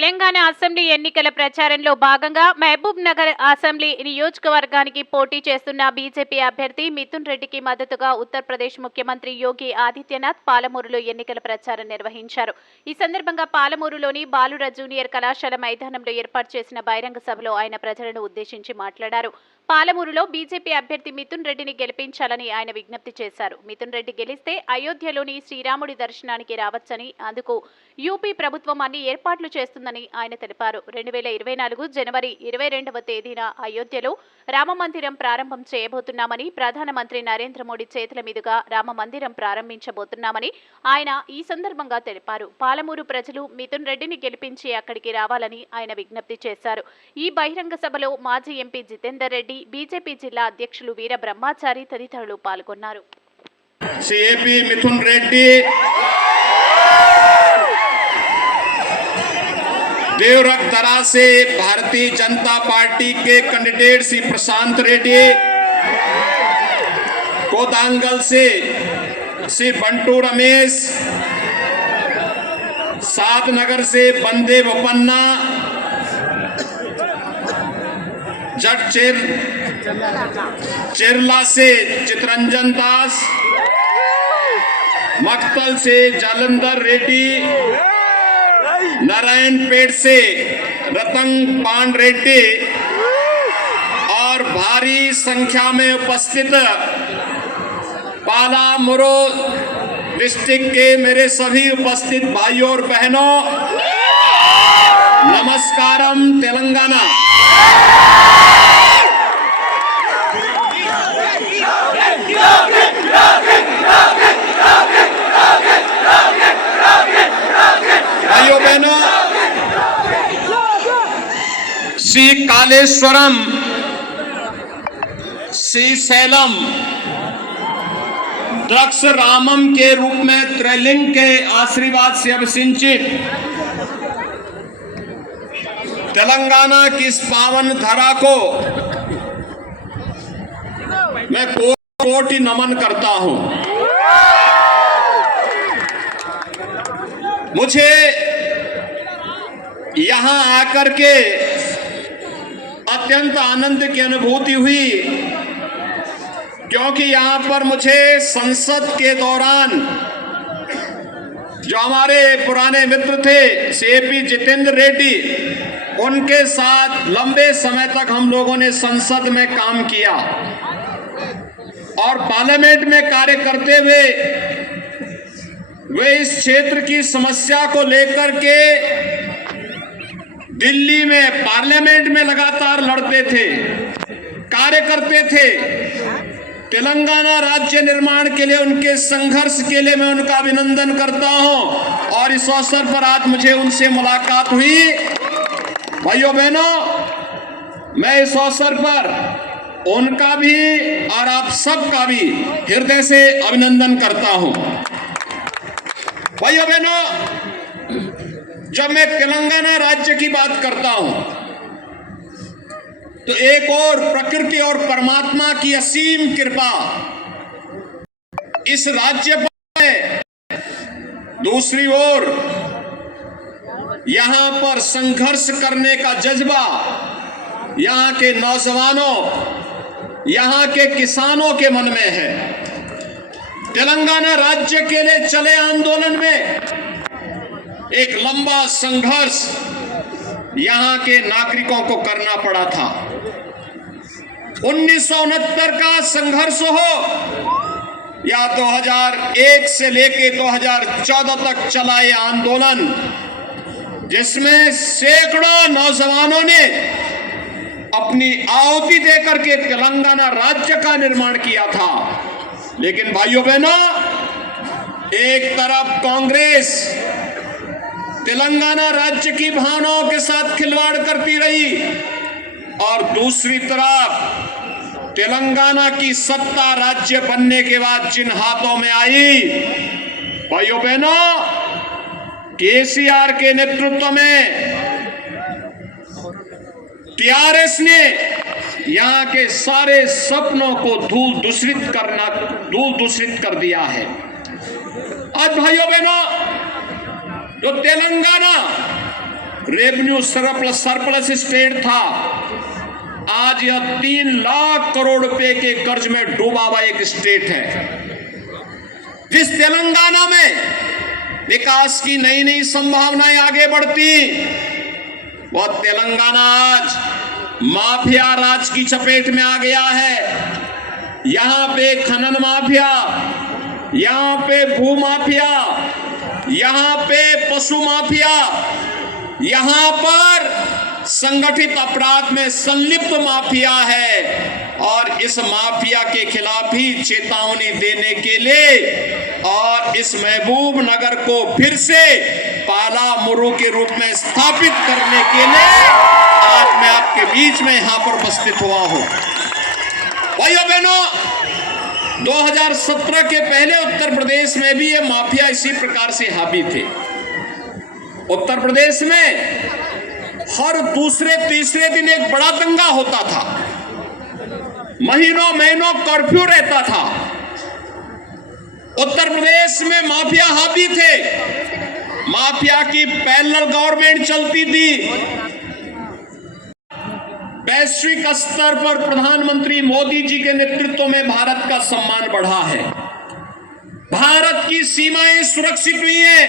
Telangana assembly ఎన్నికల ప్రచారంలో భాగంగా మహబూబ్ నగర్ అసెంబ్లీ నియోజకవర్గానికి పోటీ చేస్తున్న బీజేపీ అభ్యర్థి మిథున్ రెడ్డికి మద్దతుగా ఉత్తరప్రదేశ్ ముఖ్యమంత్రి యోగి ఆదిత్యనాథ్ పాలమూరులో ఎన్నికల ప్రచారం నిర్వహించారు. ఈ సందర్భంగా పాలమూరులోని బాలుర జూనియర్ కళాశాల మైదానంలో ఏర్పాటు చేసిన బహిరంగ సభలో ఆయన ప్రజలను ఉద్దేశించి మాట్లాడారు. పాలమూరులో బీజేపీ అభ్యర్థి మిథున్ రెడ్డిని గెలిపించాలని ఆయన విజ్ఞప్తి చేశారు. మిథున్ రెడ్డి గెలిస్తే అయోధ్యలోని శ్రీరాముడి దర్శనానికి రావచ్చని, అందుకు యూపీ ప్రభుత్వం అన్ని ఏర్పాట్లు చేస్తుందని ఆయన తెలిపారు. 2024 జనవరి 22వ తేదీన అయోధ్యలో రామమందిరం ప్రారంభం చేయబోతున్నామని, ప్రధానమంత్రి నరేంద్ర మోడీ చేతుల మీదుగా రామమందిరం ప్రారంభించబోతున్నామని ఆయన ఈ సందర్భంగా తెలిపారు. పాలమూరు ప్రజలు మిథున్ రెడ్డిని గెలిపించి అక్కడికి రావాలని ఆయన విజ్ఞప్తి చేశారు. ఈ బహిరంగ సభలో మాజీ ఎంపీ జితేందర్ రెడ్డి, బీజేపీ జిల్లా అధ్యక్షులు వీర బ్రహ్మచారి తదితరులు పాల్గొన్నారు. सीएपी मिथुन रेड्डी, देवरख दरा से भारतीय जनता पार्टी के कैंडिडेट श्री प्रशांत रेड्डी, कोदांगल से श्री बंटू रमेश, सातनगर से बंदे बपन्ना, जट चेरला से चितरंजन दास, मक्तल से जालंधर रेड्डी, नारायणपेट से रतन पान रेड्डी और भारी संख्या में उपस्थित पालामुरू डिस्ट्रिक्ट के मेरे सभी उपस्थित भाइयों और बहनों, नमस्कारम तेलंगाना। भाइयों बहनों, श्री कालेश्वरम, श्रीशैलम, द्रक्ष रामम के रूप में त्रैलिंग के आशीर्वाद से अभिषिंचित तेलंगाना की इस पावन धरा को मैं कोटि नमन करता हूं। मुझे यहां आकर के अत्यंत आनंद की अनुभूति हुई, क्योंकि यहां पर मुझे संसद के दौरान जो हमारे पुराने मित्र थे सीएपी जितेंद्र रेड्डी, उनके साथ लंबे समय तक हम लोगों ने संसद में काम किया और पार्लियामेंट में कार्य करते हुए वे इस क्षेत्र की समस्या को लेकर के दिल्ली में पार्लियामेंट में लगातार लड़ते थे, कार्य करते थे। तेलंगाना राज्य निर्माण के लिए उनके संघर्ष के लिए मैं उनका अभिनंदन करता हूं और इस अवसर पर आज मुझे उनसे मुलाकात हुई। भाइयों बहनों, मैं इस अवसर पर उनका भी और आप सबका भी हृदय से अभिनंदन करता हूं। भाइयों बहनों, जब मैं तेलंगाना राज्य की बात करता हूं तो एक और प्रकृति और परमात्मा की असीम कृपा इस राज्य पर है, दूसरी ओर यहां पर संघर्ष करने का जज्बा यहां के नौजवानों, यहां के किसानों के मन में है। तेलंगाना राज्य के लिए चले आंदोलन में एक लंबा संघर्ष यहां के नागरिकों को करना पड़ा था। 1969 का संघर्ष हो या 2001 से लेके 2014 तक चला ये आंदोलन, जिसमें सैकड़ों नौजवानों ने अपनी आहुति देकर के तेलंगाना राज्य का निर्माण किया था। लेकिन भाइयों बहनों, एक तरफ कांग्रेस तेलंगाना राज्य की भावनाओं के साथ खिलवाड़ करती रही और दूसरी तरफ तेलंगाना की सत्ता राज्य बनने के बाद जिन हाथों में आई, भाइयों बहनों, केसीआर के नेतृत्व में टीआरएस ने यहां के सारे सपनों को धूल दूषित कर दिया है। आज भाइयों बहनों, जो तेलंगाना रेवेन्यू सरप्लस स्टेट था, आज यह 3 लाख करोड़ रुपए के कर्ज में डूबा हुआ एक स्टेट है। जिस तेलंगाना में विकास की नई नई संभावनाएं आगे बढ़ती, वह तेलंगाना आज माफिया राज की चपेट में आ गया है। यहां पे खनन माफिया, यहां पे भू माफिया, यहां पे पशु माफिया, यहां पर संगठित अपराध में संलिप्त माफिया है। और इस माफिया के खिलाफ ही चेतावनी देने के लिए और इस महबूब नगर को फिर से पालामुरु के रूप में स्थापित करने के लिए आज मैं आपके बीच में यहां पर उपस्थित हुआ हूं। भाइयों बहनों, 2017 के पहले उत्तर प्रदेश में भी ये माफिया इसी प्रकार से हावी थे। उत्तर प्रदेश में हर दूसरे तीसरे दिन एक बड़ा दंगा होता था, महीनों महीनों कर्फ्यू रहता था। उत्तर प्रदेश में माफिया हावी थे, माफिया की पैरेलल गवर्नमेंट चलती थी। वैश्विक स्तर पर प्रधानमंत्री मोदी जी के नेतृत्व में भारत का सम्मान बढ़ा है, भारत की सीमाएं सुरक्षित हुई है।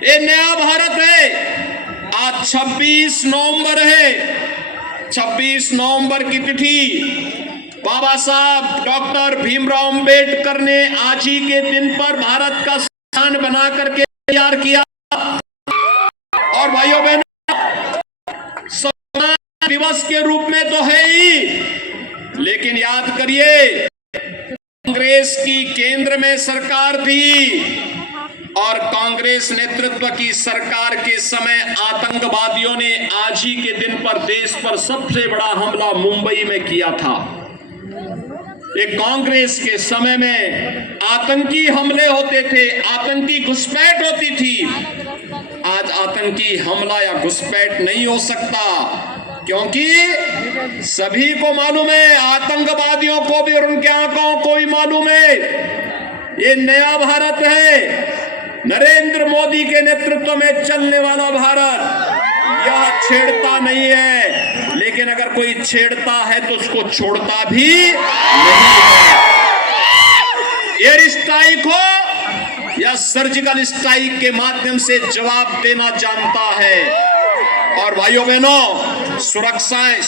ये नया भारत है। आज 26 नवंबर है। 26 नवंबर की तिथि बाबा साहब डॉक्टर भीमराव अंबेडकर ने आज ही के दिन पर भारत का संविधान बना करके तैयार किया। और भाइयों बहनों, संविधान दिवस के रूप में तो है ही, लेकिन याद करिए कांग्रेस की केंद्र में सरकार थी और कांग्रेस नेतृत्व की सरकार के समय आतंकवादियों ने आज ही के दिन पर देश पर सबसे बड़ा हमला मुंबई में किया था। एक कांग्रेस के समय में आतंकी हमले होते थे, आतंकी घुसपैठ होती थी। आज आतंकी हमला या घुसपैठ नहीं हो सकता, क्योंकि सभी को मालूम है, आतंकवादियों को भी और उनके आंकों को भी मालूम है, ये नया भारत है, नरेंद्र मोदी के नेतृत्व में चलने वाला भारत। यह छेड़ता नहीं है, लेकिन अगर कोई छेड़ता है तो उसको छोड़ता भी नहीं है। एयर स्ट्राइक हो या सर्जिकल स्ट्राइक के माध्यम से जवाब देना जानता है। और भाइयों बहनों, सुरक्षाएं,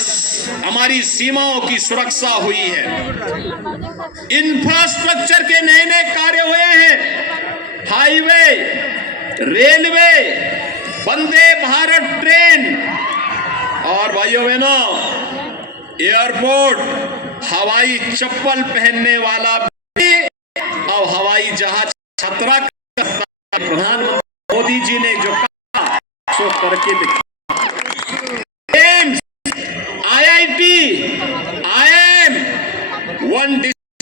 हमारी सीमाओं की सुरक्षा हुई है, इंफ्रास्ट्रक्चर के नए नए कार्य हुए हैं, highway, railway, Vande Bharat train, और भाइयों बहनों एयरपोर्ट, हवाई चप्पल पहनने वाला भी अब हवाई जहाज खतरा करता है। प्रधानमंत्री मोदी जी ने जो कहा सो करके दिखा। AIIMS, IIT, IIM,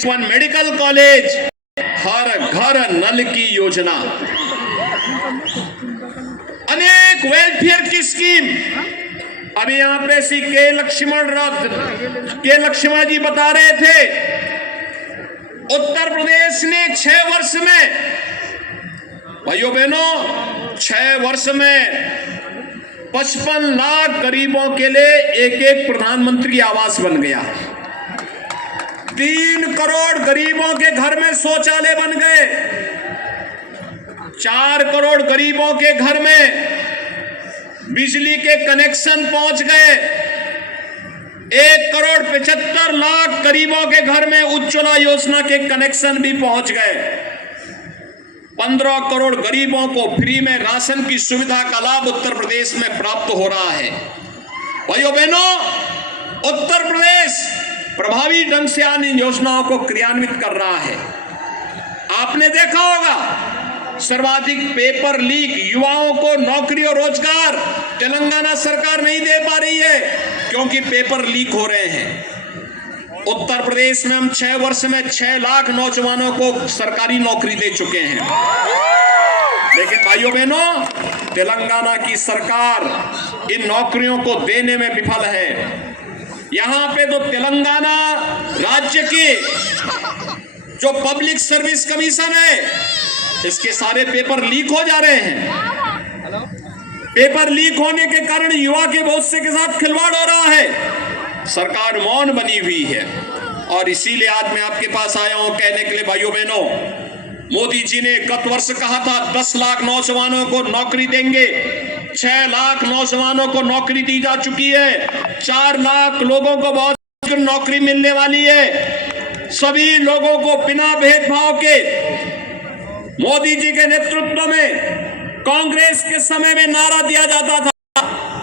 one medical college, हर घर नल की योजना, अनेक वेलफेयर की स्कीम। अभी यहां पे श्री के लक्ष्मण जी बता रहे थे, उत्तर प्रदेश ने 6 वर्ष में, भाइयों बहनों, 6 वर्ष में 55 लाख गरीबों के लिए एक प्रधानमंत्री आवास बन गया। 3 करोड़ गरीबों के घर में शौचालय बन गए। 4 करोड़ गरीबों के घर में बिजली के कनेक्शन पहुंच गए। 1 करोड़ 75 लाख गरीबों के घर में उज्ज्वला योजना के कनेक्शन भी पहुंच गए। 15 करोड़ गरीबों को फ्री में राशन की सुविधा का लाभ उत्तर प्रदेश में प्राप्त हो रहा है। भाइयों बहनों, उत्तर प्रदेश प्रभावी ढंग से इन योजनाओं को क्रियान्वित कर रहा है। आपने देखा होगा सर्वाधिक पेपर लीक, युवाओं को नौकरी और रोजगार तेलंगाना सरकार नहीं दे पा रही है क्योंकि पेपर लीक हो रहे हैं। उत्तर प्रदेश में हम 6 वर्ष में 6 लाख नौजवानों को सरकारी नौकरी दे चुके हैं। लेकिन भाइयों बहनों, तेलंगाना की सरकार इन नौकरियों को देने में विफल है। यहां पे तो तेलंगाना राज्य की जो पब्लिक सर्विस कमीशन है, इसके सारे पेपर लीक हो जा रहे हैं। पेपर लीक होने के कारण युवा के भविष्य के साथ खिलवाड़ हो रहा है। सरकार मौन बनी हुई है और इसीलिए आज मैं आपके पास आया हूं कहने के लिए, भाइयों बहनों, मोदी जी ने गत वर्ष कहा था 10 लाख नौजवानों को नौकरी देंगे, 6 लाख नौजवानों को नौकरी दी जा चुकी है, 4 लाख लोगों को बहुत नौकरी मिलने वाली है। सभी लोगों को बिना भेदभाव के मोदी जी के नेतृत्व में कांग्रेस के समय में नारा दिया जाता था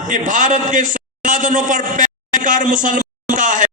कि भारत के संसाधनों पर अधिकार मुसलमान का है,